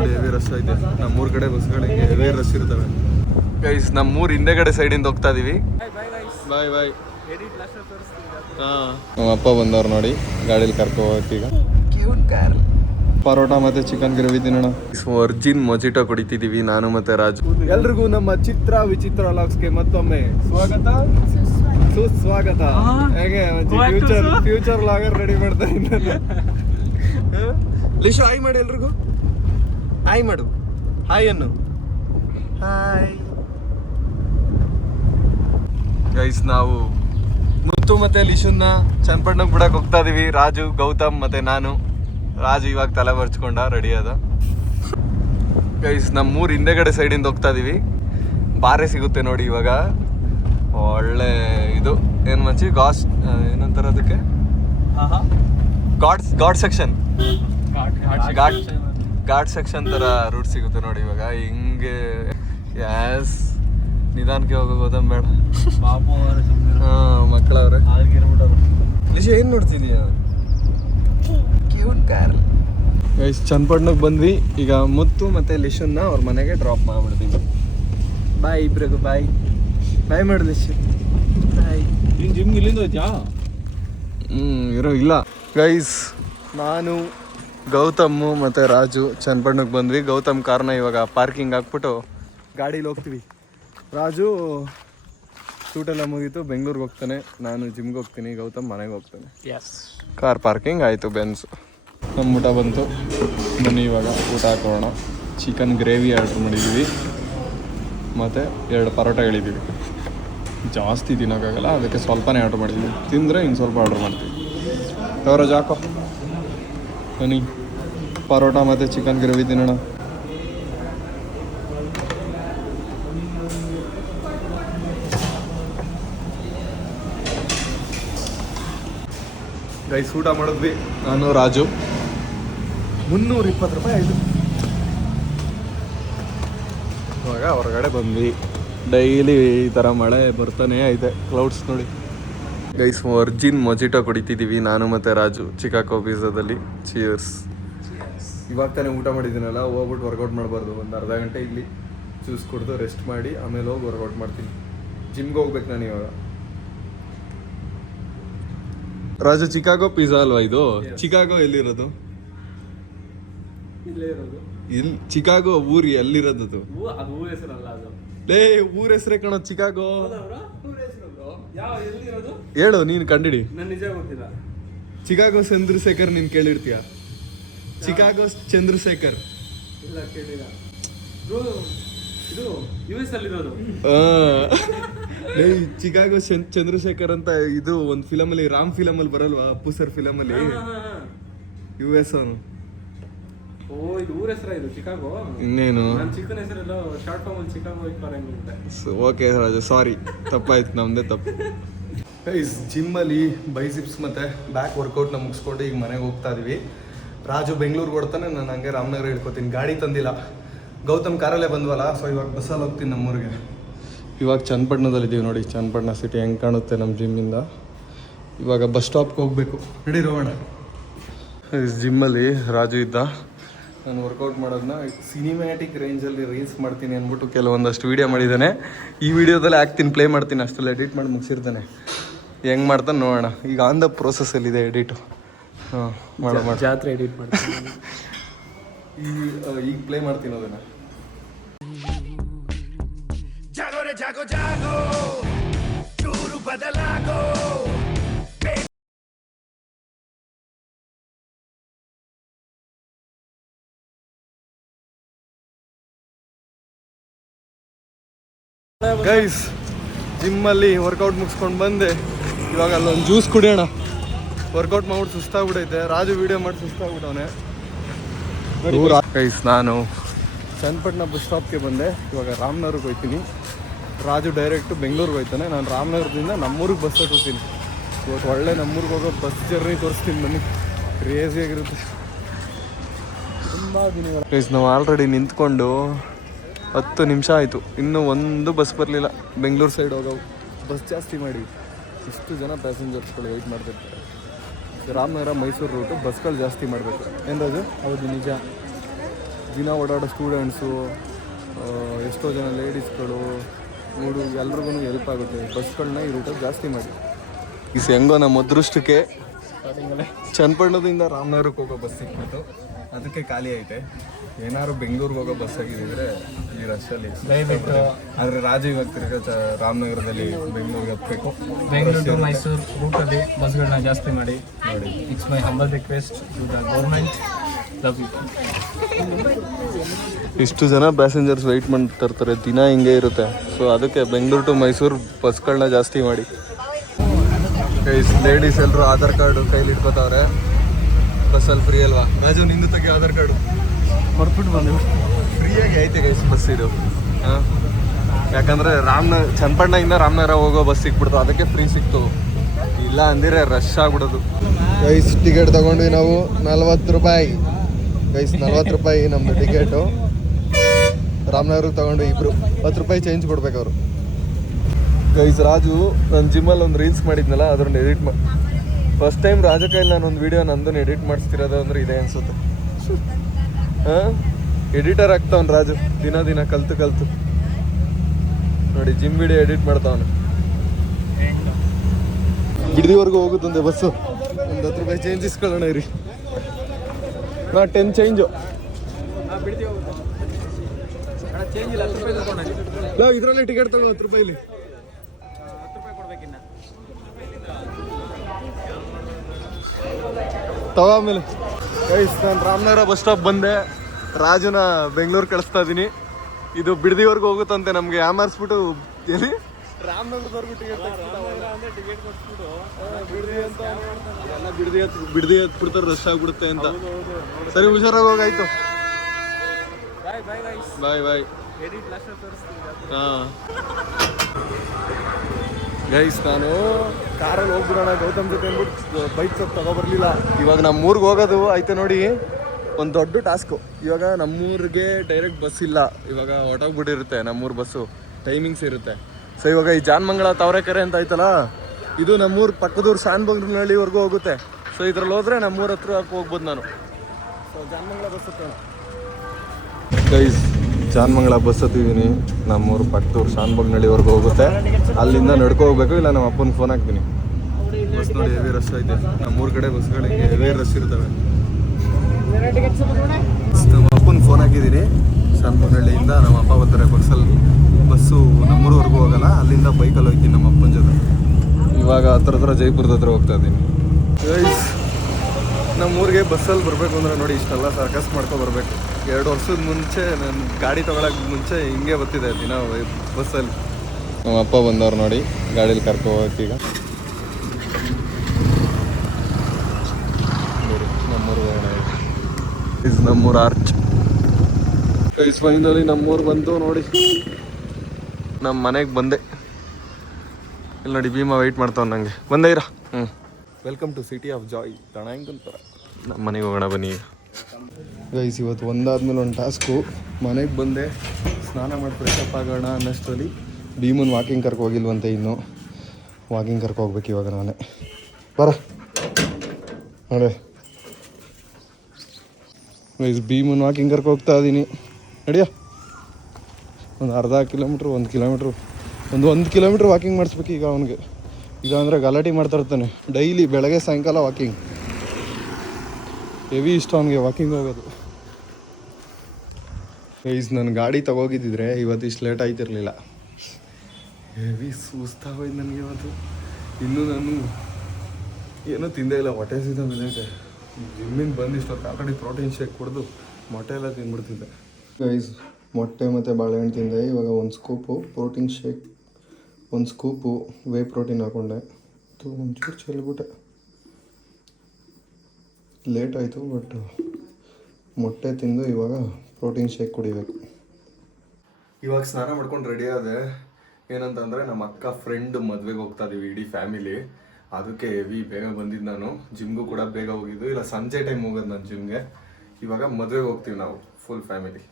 ನೋಡಿ heavy rush ಐತೆ. ನಮ್ಮೂರ್ ಕಡೆ ಬಸ್ಗಳಿಗೆ ಹೆವಿ ರಶ್ ಇರ್ತವೆ ಗೈಸ್. ನಮ್ಮೂರ್ ಹಿಂದೆಗಡೆ ಸೈಡಿಂದ ಹೋಗ್ತಾ ಇದೀವಿ. ಬಾಯ್ ಬಾಯ್. ನಮ್ಮ ಅಪ್ಪ ಬಂದವ್ರು ನೋಡಿ, ಗಾಡೀಲಿ ಕರ್ಕೊ ಹೋಗಕ್ಕೆ. ಈಗ ಕ್ಯೂಟ್ ಕಾರ್ ಪರೋಟ ಮತ್ತೆ ಚಿಕನ್ ಗ್ರೇವಿ ತಿನ್ನೋಣ. ವರ್ಜಿನ್ ಮೊಜಿಟೋ ಕುಡಿತಿದೀವಿ ನಾನು ಮತ್ತೆ ರಾಜು. ಎಲ್ರಿಗೂ ನಮ್ಮ ಚಿತ್ರ ವಿಚಿತ್ರ ವ್ಲಾಗ್ಸ್ಗೆ ಮತ್ತೊಮ್ಮೆ ಸ್ವಾಗತ ಸುಸ್ವಾಗತ. ಹೇಗೆ ಫ್ಯೂಚರ್ ವ್ಲಾಗರ್ ರೆಡಿ ಮಾಡ್ತಾ ಇದ್ದಾರೆ. ಲಿಶು ಹಾಯ್ ಮಾಡಿ ಎಲ್ರಿಗೂ. ಹಾಯ್ ಮಾಡು. ಹಾಯ್ ಅನ್ನು. Hi guys. ನಾವು ಮುತ್ತು ಮತ್ತೆ ಲಿಶುನ್ನ ಚನ್ನಪಟ್ಟಣಕ್ಕೆ ಬಿಡಕ್ಕೆ ಹೋಗ್ತಾ ಇದೀವಿ. ರಾಜು, ಗೌತಮ್ ಮತ್ತೆ ನಾನು. ರಾಜು ಇವಾಗ ತಲೆ ಬರ್ಚ್ಕೊಂಡ ರೆಡಿ ಅದ ಗೈಸ್. ನಮ್ಮೂರ್ ಹಿಂದೆಗಡೆ ಸೈಡಿಂದ ಹೋಗ್ತಾ ಇದೀವಿ. ಬಾರೆ ಸಿಗುತ್ತೆ ನೋಡಿ ಇವಾಗ. ಒಳ್ಳೆ ಇದು ಏನ್ ಮಚ್ಚಿ ಗಾಸ್ ಏನಂತಾರ ಅದಕ್ಕೆ, ಗಾಡ್ ಸೆಕ್ಷನ್, ಗಾಡ್ ಸೆಕ್ಷನ್ ತರ ರೂಟ್ ಸಿಗುತ್ತೆ ನೋಡಿ ಇವಾಗ. ಹಿಂಗೆ ಯಾಸ್ ನಿಧಾನಕ್ಕೆ ಹೋಗೋದ ಬೇಡ. ಮಕ್ಕಳವ್ರೆ ಲಿಶು ಏನ್ ನೋಡ್ತಿದೀಯ? Cute car guys. ಚನ್ನಪಟ್ಟಣಕ್ಕೆ ಬಂದ್ವಿ. ಈಗ ಮುತ್ತು ಮತ್ತೆ ಲಿಶುನ್ನ ಅವ್ರ ಮನೆಗೆ ಡ್ರಾಪ್ ಮಾಡ್ಬಿಡ್ತೀವಿ. ಬಾಯ್ ಇಬ್ರಿಗೂ ಬಾಯ್. ಬಾಯ್ ಮಾಡಿ ಲಿಶು. ಬಾಯ್. ಜಿಮ್ ಇಲ್ಲಿಂದ ಹೋಯ್ತಾ? ಇರೋ ಇಲ್ಲ ಗೈಸ್. ನಾನು ಗೌತಮ್ ಮತ್ತೆ ರಾಜು ಚನ್ನಪಟ್ಟಣಕ್ಕೆ ಬಂದ್ವಿ. ಗೌತಮ್ ಕಾರ್ನ ಇವಾಗ ಪಾರ್ಕಿಂಗ್ ಹಾಕ್ಬಿಟ್ಟು ಗಾಡೀಲಿ ಹೋಗ್ತೀವಿ. ರಾಜು ಶೂಟೆಲ್ಲ ಮುಗೀತು, ಬೆಂಗಳೂರಿಗೆ ಹೋಗ್ತಾನೆ. ನಾನು ಜಿಮ್ಗೆ ಹೋಗ್ತೀನಿ, ಗೌತಮ್ ಮನೆಗೆ ಹೋಗ್ತಾನೆ. ಕಾರ್ ಪಾರ್ಕಿಂಗ್ ಆಯಿತು. ಬೆನ್ಸು ನಮ್ಮ ಊಟ ಬಂತು. ಬನ್ನಿ ಇವಾಗ ಊಟ ಹಾಕೋಣ. ಚಿಕನ್ ಗ್ರೇವಿ ಆರ್ಡ್ರ್ ಮಾಡಿದ್ದೀವಿ ಮತ್ತು 2 ಪರೋಟ ಹೇಳಿದ್ದೀವಿ. ಜಾಸ್ತಿ ತಿನ್ನೋಕ್ಕಾಗಲ್ಲ, ಅದಕ್ಕೆ ಸ್ವಲ್ಪನೇ ಆರ್ಡ್ರ್ ಮಾಡಿದ್ದೀವಿ. ತಿಂದರೆ ಇನ್ನು ಸ್ವಲ್ಪ ಆರ್ಡ್ರ್ ಮಾಡ್ತೀವಿ. ಅವರಾಜ್ ಹಾಕೋ. ಬನ್ನಿ ಪರೋಟ ಮತ್ತು ಚಿಕನ್ ಗ್ರೇವಿ ತಿನ್ನೋಣ. ಗೈಸ್ ಊಟ ಮಾಡಿದ್ವಿ ನಾನು ರಾಜು. 320 ರೂಪಾಯಿ ಆಯಿತು. ಇವಾಗ ಹೊರಗಡೆ ಬಂದ್ವಿ. ಡೈಲಿ ಈ ಥರ ಮಳೆ ಬರ್ತಾನೆ ಐತೆ. ಕ್ಲೌಡ್ಸ್ ನೋಡಿ ಗೈಸ್. ವರ್ಜಿನ್ ಮೊಜಿಟೋ ಕುಡಿತಿದ್ದೀವಿ ನಾನು ಮತ್ತು ರಾಜು ಚಿಕಾಗೋ ಪಿಜ್ಜಾದಲ್ಲಿ. ಚಿಯರ್ಸ್. ಇವಾಗ ತಾನೇ ಊಟ ಮಾಡಿದ್ದೀನಲ್ಲ, ಹೋಗ್ಬಿಟ್ಟು ವರ್ಕೌಟ್ ಮಾಡಬಾರ್ದು. ಒಂದು ಅರ್ಧ ಗಂಟೆ ಇಲ್ಲಿ ಜ್ಯೂಸ್ ಕುಡಿದು ರೆಸ್ಟ್ ಮಾಡಿ ಆಮೇಲೆ ಹೋಗಿ ವರ್ಕೌಟ್ ಮಾಡ್ತೀನಿ. ಜಿಮ್ಗೆ ಹೋಗ್ಬೇಕು ನಾನು ಇವಾಗ. ರಾಜು ಚಿಕಾಗೋ ಪಿಜ್ಜಾ ಅಲ್ವಾ ಇದು? ಚಿಕಾಗೋ ಎಲ್ಲಿರೋದು? ಇಲ್ಲಿ ಚಿಕಾಗೋ ಊರು ಎಲ್ಲಿರೋದು? ಲೇ ಊರ ಹೆಸರೇ ಕಣೋ ಚಿಕಾಗೋ. ಹೇಳು ನೀನು ಕಂಡಿಡಿ. ಚಿಕಾಗೋ ಚಂದ್ರಶೇಖರ್ ನೀನು ಕೇಳಿರ್ತೀಯ? ಚಿಕಾಗೋ ಚಂದ್ರಶೇಖರ್ ಚಿಕಾಗೋ ಚಂದ್ರಶೇಖರ್ ಅಂತ ಇದು ಒಂದು ಫಿಲಮಲ್ಲಿ, ರಾಮ್ ಫಿಲಮಲ್ಲಿ ಬರಲ್ವಾ? ಅಪ್ಪು ಸರ್ ಫಿಲಮಲ್ಲಿ US ಅವನು. ಇನ್ನೇನು ಓಕೆ ರಾಜು, ಸಾರಿ ತಪ್ಪಾಯ್ತು, ನಮ್ದೇ ತಪ್ಪು. ಗೈಸ್ ಜಿಮ್ಮಲ್ಲಿ ಬೈಸಿಪ್ಸ್ ಮತ್ತು ಬ್ಯಾಕ್ ವರ್ಕೌಟ್ನ ಮುಗಿಸ್ಕೊಂಡು ಈಗ ಮನೆಗೆ ಹೋಗ್ತಾ ಇದೀವಿ. ರಾಜು ಬೆಂಗಳೂರಿಗೆ ಓಡ್ತಾನೆ, ನಾನು ಹಂಗೆ ರಾಮನಗರ ಹಿಡ್ಕೋತೀನಿ. ಗಾಡಿ ತಂದಿಲ್ಲ. ಗೌತಮ್ ಕಾರಲ್ಲೇ ಬಂದ್ವಲ್ಲ, ಸೊ ಇವಾಗ ಬಸ್ಸಲ್ಲಿ ಹೋಗ್ತೀನಿ ನಮ್ಮೂರಿಗೆ. ಇವಾಗ ಚನ್ನಪಟ್ಟಣದಲ್ಲಿದ್ದೀವಿ ನೋಡಿ. ಚನ್ನಪಟ್ಟಣ ಸಿಟಿ ಹೆಂಗೆ ಕಾಣುತ್ತೆ ನಮ್ಮ ಜಿಮ್ಮಿಂದ. ಇವಾಗ ಬಸ್ ಸ್ಟಾಪ್ಗೆ ಹೋಗಬೇಕು. ರೆಡಿ ರೋಣ. ಜಿಮ್ಮಲ್ಲಿ ರಾಜು ಇದ್ದ. ನಾನು ವರ್ಕೌಟ್ ಮಾಡೋದನ್ನ ಸಿನಿಮ್ಯಾಟಿಕ್ ರೇಂಜಲ್ಲಿ ರೀಲ್ಸ್ ಮಾಡ್ತೀನಿ ಅಂದ್ಬಿಟ್ಟು ಕೆಲವೊಂದಷ್ಟು ವೀಡಿಯೋ ಮಾಡಿದ್ದಾನೆ. ಈ ವಿಡಿಯೋದಲ್ಲಿ ಹಾಕ್ತೀನಿ, ಪ್ಲೇ ಮಾಡ್ತೀನಿ. ಅಷ್ಟೆಲ್ಲ ಎಡಿಟ್ ಮಾಡಿ ಮುಗಿಸಿರ್ತಾನೆ. ಹೆಂಗೆ ಮಾಡ್ತಾನೆ ನೋಡೋಣ. ಈಗ ಆನ್ ದ ಪ್ರೋಸೆಸ್ಸಲ್ಲಿದೆ ಎಡಿಟು. ಹಾಂ ಮಾಡೋ ಜಾತ್ರೆ ಎಡಿಟ್ ಮಾಡ್ತೀನಿ. ಈಗ ಪ್ಲೇ ಮಾಡ್ತೀನಿ ಅದನ್ನು. ಗೈಸ್ ಜಿಮ್ಮಲ್ಲಿ ವರ್ಕೌಟ್ ಮುಗಿಸ್ಕೊಂಡು ಬಂದೆ. ಇವಾಗ ಅಲ್ಲೊಂದು ಜ್ಯೂಸ್ ಕುಡಿಯೋಣ. ವರ್ಕೌಟ್ ಮಾಡ್ಬಿಟ್ಟು ಸುಸ್ತಾಗ್ಬಿಟ್ಟೈತೆ. ರಾಜು ವಿಡಿಯೋ ಮಾಡಿ ಸುಸ್ತಾಗ್ಬಿಟ್ಟವನೆ. ಗೈಸ್ ನಾನು ಚನ್ನಪಟ್ಟಣ ಬಸ್ ಸ್ಟಾಪ್ಗೆ ಬಂದೆ. ಇವಾಗ ರಾಮನಗರ್ಗೆ ಹೋಗ್ತೀನಿ. ರಾಜು ಡೈರೆಕ್ಟು ಬೆಂಗಳೂರಿಗೆ ಹೋಗ್ತಾನೆ. ನಾನು ರಾಮನಗರದಿಂದ ನಮ್ಮೂರಿಗೆ ಬಸ್ ಹತ್ತೀನಿ. ಇವತ್ತು ಒಳ್ಳೆ ನಮ್ಮೂರಿಗೆ ಹೋಗೋ ಬಸ್ ಜರ್ನಿ ತೋರಿಸ್ತೀನಿ ಬನ್ನಿ. ಕ್ರೇಜಿಯಾಗಿರುತ್ತೆ. ತುಂಬ ದಿನಗಳು ಗೈಸ್. ನಾವು ಆಲ್ರೆಡಿ ನಿಂತ್ಕೊಂಡು 10 ನಿಮಿಷ ಆಯಿತು. ಇನ್ನೂ ಒಂದು ಬಸ್ ಬರಲಿಲ್ಲ. ಬೆಂಗಳೂರು ಸೈಡ್ ಹೋಗೋವು ಬಸ್ ಜಾಸ್ತಿ ಮಾಡಿ ಇಷ್ಟು ಜನ ಪ್ಯಾಸೆಂಜರ್ಸ್ಗಳು ವೆಯ್ಟ್ ಮಾಡ್ತಿರ್ತಾರೆ. ರಾಮನಗರ ಮೈಸೂರು ರೂಟು ಬಸ್ಗಳು ಜಾಸ್ತಿ ಮಾಡಬೇಕು. ಏನು ರಾಜು? ಹೌದು ನಿಜ. ದಿನ ಓಡಾಡೋ ಸ್ಟೂಡೆಂಟ್ಸು, ಎಷ್ಟೋ ಜನ ಲೇಡೀಸ್ಗಳು ನೋಡು ಎಲ್ರಿಗೂ ಹೆಲ್ಪ್ ಆಗುತ್ತೆ. ಬಸ್ಗಳನ್ನ ಈ ರೂಟಲ್ಲಿ ಜಾಸ್ತಿ ಮಾಡಿ. ಈ ಹೆಂಗೋ ನಮ್ಮ ಅದೃಷ್ಟಕ್ಕೆ ಚನ್ನಪಟ್ಟಣದಿಂದ ರಾಮನಗರಕ್ಕೆ ಹೋಗೋ ಬಸ್ ಸಿಕ್ಬಿಟ್ಟು ಅದಕ್ಕೆ ಖಾಲಿ ಐತೆ. ಏನಾದ್ರು ಬೆಂಗಳೂರಿಗೆ ಹೋಗೋ ಬಸ್ ಆಗಿದ್ರೆ ಈ ರಶಲ್ಲಿ ದಯವಿಟ್ಟು. ಆದರೆ ರಾಜು ಇವಾಗ ತಿರ್ಗಾ ರಾಮನಗರದಲ್ಲಿ ಬೆಂಗಳೂರಿಗೆ ಹತ್ತಬೇಕು. ಬೆಂಗಳೂರು ಟು ಮೈಸೂರು ರೂಟಲ್ಲಿ ಬಸ್ಗಳನ್ನ ಜಾಸ್ತಿ ಮಾಡಿ. It's my humble request to the government. Love you. ಇಷ್ಟು ಜನ ಪ್ಯಾಸೆಂಜರ್ಸ್ ವೆಯ್ಟ್ ಮಾಡ್ತಿರ್ತಾರೆ, ದಿನ ಹಿಂಗೆ ಇರುತ್ತೆ. ಸೊ ಅದಕ್ಕೆ ಬೆಂಗಳೂರು ಟು ಮೈಸೂರು ಬಸ್ಗಳನ್ನ ಜಾಸ್ತಿ ಮಾಡಿ. ಲೇಡೀಸ್ ಎಲ್ಲರೂ ಆಧಾರ್ ಕಾರ್ಡು ಕೈಲಿ ಇಟ್ಕೋತಾವ್ರೆ. ಬಸ್ಸಲ್ಲಿ ಫ್ರೀ ಅಲ್ವಾ ರಾಜು? ನಿಂದು ತೆಗಿ ಆಧಾರ್ ಕಾರ್ಡು. ಹೊರಬಿಟ್ಟು ಬಂದು ಫ್ರೀಯಾಗಿ ಐತೆ ಗೈಸ್ ಬಸ್ ಇದು. ಹಾಂ, ಯಾಕಂದರೆ ಚನ್ನಪಟ್ಟಣದಿಂದ ರಾಮನಗರ ಹೋಗೋ ಬಸ್ ಸಿಕ್ಬಿಡ್ತು, ಅದಕ್ಕೆ ಫ್ರೀ ಸಿಕ್ತು. ಇಲ್ಲ ಅಂದಿರೆ ರಶ್ ಆಗ್ಬಿಡೋದು. ಗೈಸ್ ಟಿಕೆಟ್ ತಗೊಂಡ್ವಿ ನಾವು 40 ರೂಪಾಯಿ. ಗೈಸ್ 40 ರೂಪಾಯಿ ನಮ್ಮದು ಟಿಕೆಟು. ರಾಮನಗರಕ್ಕೆ ತಗೊಂಡು ಇಬ್ಬರು 10 ರೂಪಾಯಿ ಚೇಂಜ್ ಕೊಡ್ಬೇಕು ಅವರು. ಗೈಸ್ ರಾಜು ನನ್ನ ಜಿಮ್ಮಲ್ಲಿ ಒಂದು ರೀಲ್ಸ್ ಮಾಡಿದ್ನಲ್ಲ, ಅದ್ರನ್ನ ಎಡಿಟ್ ಫಸ್ಟ್ ಟೈಮ್ ರಾಜ ಕೈಲಿ ನಾನು ಒಂದು ವೀಡಿಯೋ ನಂದನ್ನು ಎಡಿಟ್ ಮಾಡಿಸ್ತಿರೋದು ಅಂದರೆ ಇದೆ ಅನ್ಸುತ್ತೆ. ಹಾಂ, ಎಡಿಟರ್ ಆಗ್ತಾವನು ರಾಜು, ದಿನ ಕಲ್ತು ನೋಡಿ ಜಿಮ್ ವಿಡಿಯೋ ಎಡಿಟ್ ಮಾಡ್ತಾವನು. ಬಿಡದಿವರೆಗೂ ಹೋಗುತ್ತಂತೆ ಬಸ್ಸು. ಒಂದು 10 ರೂಪಾಯಿ ಚೇಂಜ್ ಇಸ್ಕೊಳ್ಳೋಣ ಇರಿ. 10 ಚೇಂಜು ಇದರಲ್ಲಿ ಟಿಕೆಟ್ ತಗೋ 10 ರೂಪಾಯಿಲಿ. ತಗೋ ಆಮೇಲೆ. ಗೈಸ್ ನಾನು ರಾಮನಗರ ಬಸ್ ಸ್ಟಾಪ್ ಬಂದೆ. ರಾಜುನ ಬೆಂಗಳೂರು ಕಳಿಸ್ತಾ ಇದ್ದೀನಿ. ಇದು ಬಿಡದಿವರೆಗೂ ಹೋಗುತ್ತಂತೆ. ನಮಗೆ ಯಾಮಾರಿಸ್ಬಿಟ್ಟು ಎಲ್ಲಿ ರಾಮನಗರದವರೆಗೂ ಟಿಕೆಟ್ ಬಿಡದಿ ಹತ್ಬಿಡ್ತಾರೆ, ರಶ್ ಆಗ್ಬಿಡುತ್ತೆ ಅಂತ. ಸರಿ, ಹುಷಾರಾಗಿ ಹೋಗಾಯ್ತು. ಬಾಯ್. ಹಾಂ ಗೈಸ್, ನಾನು ಕಾರಲ್ಲಿ ಹೋಗ್ಬಿಡೋಣ ಗೌತಮ್ ಜೊತೆ ಅಂದ್ಬಿಟ್ಟು ಬೈಕ್ ಸ್ವಲ್ಪ ತಗೊಬರ್ಲಿಲ್ಲ. ಇವಾಗ ನಮ್ಮೂರಿಗೆ ಹೋಗೋದು ಐತೆ ನೋಡಿ, ಒಂದು ದೊಡ್ಡ ಟಾಸ್ಕು. ಇವಾಗ ನಮ್ಮೂರಿಗೆ ಡೈರೆಕ್ಟ್ ಬಸ್ ಇಲ್ಲ, ಇವಾಗ ಹೊಟ್ಟೋಗ್ಬಿಟ್ಟಿರುತ್ತೆ ನಮ್ಮೂರು ಬಸ್ಸು, ಟೈಮಿಂಗ್ಸ್ ಇರುತ್ತೆ. ಸೊ ಇವಾಗ ಈ ಜಾನಮಂಗಲ ತಾವರೆಕೆರೆ ಅಂತ ಐತಲ್ಲ, ಇದು ನಮ್ಮೂರು ಪಕ್ಕದೂರು ಶಾನ್ಭೋಗನಹಳ್ಳಿವರೆಗೂ ಹೋಗುತ್ತೆ. ಸೊ ಇದ್ರಲ್ಲಿ ಹೋದರೆ ನಮ್ಮೂರ ಹತ್ರ ಹೋಗ್ಬೋದು ನಾನು. ಸೊ ಜಾನಮಂಗಲ ಬಸ್ ಹತ್ತೋಣ ಗೈಸ್. ಜಾನಮಂಗಲ ಬಸ್ ಹತ್ತಿದ್ದೀನಿ. ನಮ್ಮೂರು ಪಕ್ಕದೂರು ಶಾನ್ಭೋಗನಹಳ್ಳಿವರೆಗೂ ಹೋಗುತ್ತೆ. ಅಲ್ಲಿಂದ ನಡ್ಕೊ ಹೋಗ್ಬೇಕು, ಇಲ್ಲ ನಮ್ಮ ಅಪ್ಪನ ಫೋನ್ ಹಾಕ್ತೀನಿ. ಬಸ್ ನೋಡಿ ಹೆವಿ ರಶ್ ಐತೆ. ನಮ್ಮೂರು ಕಡೆ ಬಸ್ಗಳಿಗೆ ಹೆವಿ ರಶ್ ಇರ್ತವೆ. ನಮ್ಮ ಅಪ್ಪನ ಫೋನ್ ಹಾಕಿದ್ದೀನಿ. ಶಾನ್ಭೋಗನಹಳ್ಳಿಯಿಂದ ನಮ್ಮ ಅಪ್ಪ ಬರ್ತಾರೆ ಬಸ್ಸು ನಮ್ಮೂರವರೆಗೂ ಹೋಗಲ್ಲ, ಅಲ್ಲಿಂದ ಬೈಕಲ್ಲಿ ಹೋಗ್ತೀನಿ ನಮ್ಮ ಅಪ್ಪನ ಜೊತೆ. ಇವಾಗ ಹತ್ರ ಜೈಪುರದ ಹತ್ರ ಹೋಗ್ತಾ ಇದ್ದೀನಿ ಗೈಸ್. ನಮ್ಮೂರಿಗೆ ಬಸ್ಸಲ್ಲಿ ಬರಬೇಕು ಅಂದರೆ ನೋಡಿ ಇಷ್ಟೆಲ್ಲ ಸರ್ಕಸ್ ಮಾಡ್ಕೊಬರ್ಬೇಕು. 2 ವರ್ಷದ ಮುಂಚೆ ನಾನು ಗಾಡಿ ತೊಗೊಳಕ್ಕೆ ಮುಂಚೆ ಹಿಂಗೆ ಬರ್ತಿದ್ದೆ ದಿನ ಬಸ್ಸಲ್ಲಿ. ನಮ್ಮ ಅಪ್ಪ ಬಂದವ್ರು ನೋಡಿ, ಗಾಡೀಲಿ ಕರ್ಕೊ ಹೋಗಕ್ಕೆ. ಈಗ ನಮ್ಮೂರು ನಮ್ಮೂರು ಆರ್ಚ್ ಗೈಸ್. ಫೈನಲಿ ನಮ್ಮೂರು ಬಂತು ನೋಡಿ. ನಮ್ಮ ಮನೆಗೆ ಬಂದೆ. ಇಲ್ಲಿ ನೋಡಿ ಭೀಮಾ ವೆಯ್ಟ್ ಮಾಡ್ತಾವ ನಂಗೆ. ಬಂದೆ ಇರ. Welcome to city of joy ತಣಂಗಂತರ. ನಮ್ಮ ಮನೆಗೆ ಹೋಗೋಣ ಬನ್ನಿ ಈಗ ಗೈಸ್. ಇವತ್ತು ಒಂದಾದ್ಮೇಲೆ ಒಂದು ಟಾಸ್ಕು. ಮನೆಗೆ ಬಂದೆ, ಸ್ನಾನ ಮಾಡಿ ಫ್ರೆಶಪ್ ಆಗೋಣ ಅನ್ನಷ್ಟರಲ್ಲಿ ಭೀಮನ್ ವಾಕಿಂಗ್ ಕರ್ಕೊ ಹೋಗಿಲ್ವಂತೆ. ಇನ್ನು ವಾಕಿಂಗ್ ಕರ್ಕೊ ಹೋಗ್ಬೇಕು ಇವಾಗ ನಾನೇ. ಬರ ನೋಡಿ ಗೈಸ್, ಭೀಮನ್ ವಾಕಿಂಗ್ ಕರ್ಕೊ ಹೋಗ್ತಾ ಇದ್ದೀನಿ. ನಡಿಯ ಒಂದು ಅರ್ಧ ಕಿಲೋಮೀಟ್ರ್ 1 ಕಿಲೋಮೀಟ್ರ್ ಒಂದು ಕಿಲೋಮೀಟ್ರ್ ವಾಕಿಂಗ್ ಮಾಡಿಸ್ಬೇಕು ಈಗ ಅವನಿಗೆ. ಈಗ ಅಂದರೆ ಗಲಾಟೆ ಮಾಡ್ತಾ ಇರ್ತಾನೆ ಡೈಲಿ ಬೆಳಗ್ಗೆ ಸಾಯಂಕಾಲ ವಾಕಿಂಗ್. ಹೆವಿ ಇಷ್ಟ ಅವನಿಗೆ ವಾಕಿಂಗ್ ಹೋಗೋದು. ಗೈಸ್, ನನ್ನ ಗಾಡಿ ತಗೋಗಿದ್ದಿದ್ರೆ ಇವತ್ತು ಇಷ್ಟು ಲೇಟ್ ಆಯ್ತಿರಲಿಲ್ಲ. ಹೆವಿ ಸುಸ್ತಾಗೋಯ್ತು ನನಗೆ ಇವತ್ತು. ಇನ್ನೂ ನಾನು ಏನೂ ತಿಂದೇ ಇಲ್ಲ, ಹೊಟ್ಟೆ ಸೀದಾ ಬಂದೈತೆ. ಜಿಮ್ಮಿಂದ ಬಂದಿಷ್ಟೊತ್ತು ಆಲ್ರೆಡಿ ಪ್ರೋಟೀನ್ ಶೇಕ್ ಕುಡಿದು ಮೊಟ್ಟೆ ಎಲ್ಲ ತಿಂದ್ಬಿಡ್ತಿದ್ದೆ ಗೈಸ್. ಮೊಟ್ಟೆ ಮತ್ತು ಬಾಳೆಹಣ್ಣು ತಿಂದೆ. ಇವಾಗ 1 scoop protein shake, 1 scoop whey protein ಹಾಕ್ಕೊಂಡೆ. ಒಂಚೂರು ಚೆಲ್ಬಿಟ್ಟೆ. ಲೇಟ್ ಆಯಿತು, ಬಟ್ ಮೊಟ್ಟೆ ತಿಂದು ಇವಾಗ ಪ್ರೋಟೀನ್ ಶೇಕ್ ಕುಡಿಬೇಕು. ಇವಾಗ ಸ್ನಾನ ಮಾಡ್ಕೊಂಡು ರೆಡಿ ಆದೆ. ಏನಂತಂದರೆ ನಮ್ಮ ಅಕ್ಕ ಫ್ರೆಂಡ್ ಮದುವೆಗೆ ಹೋಗ್ತಾ ಇದ್ದೀವಿ ಇಡೀ ಫ್ಯಾಮಿಲಿ. ಅದಕ್ಕೆ ಹೆವಿ ಬೇಗ ಬಂದಿದ್ದು ನಾನು. ಜಿಮ್ಗೂ ಕೂಡ ಬೇಗ ಹೋಗಿದ್ದು, ಇಲ್ಲ ಸಂಜೆ ಟೈಮ್ ಹೋಗೋದು ನಾನು ಜಿಮ್ಗೆ. ಇವಾಗ ಮದುವೆಗೆ ಹೋಗ್ತೀವಿ ನಾವು ಫುಲ್ ಫ್ಯಾಮಿಲಿ.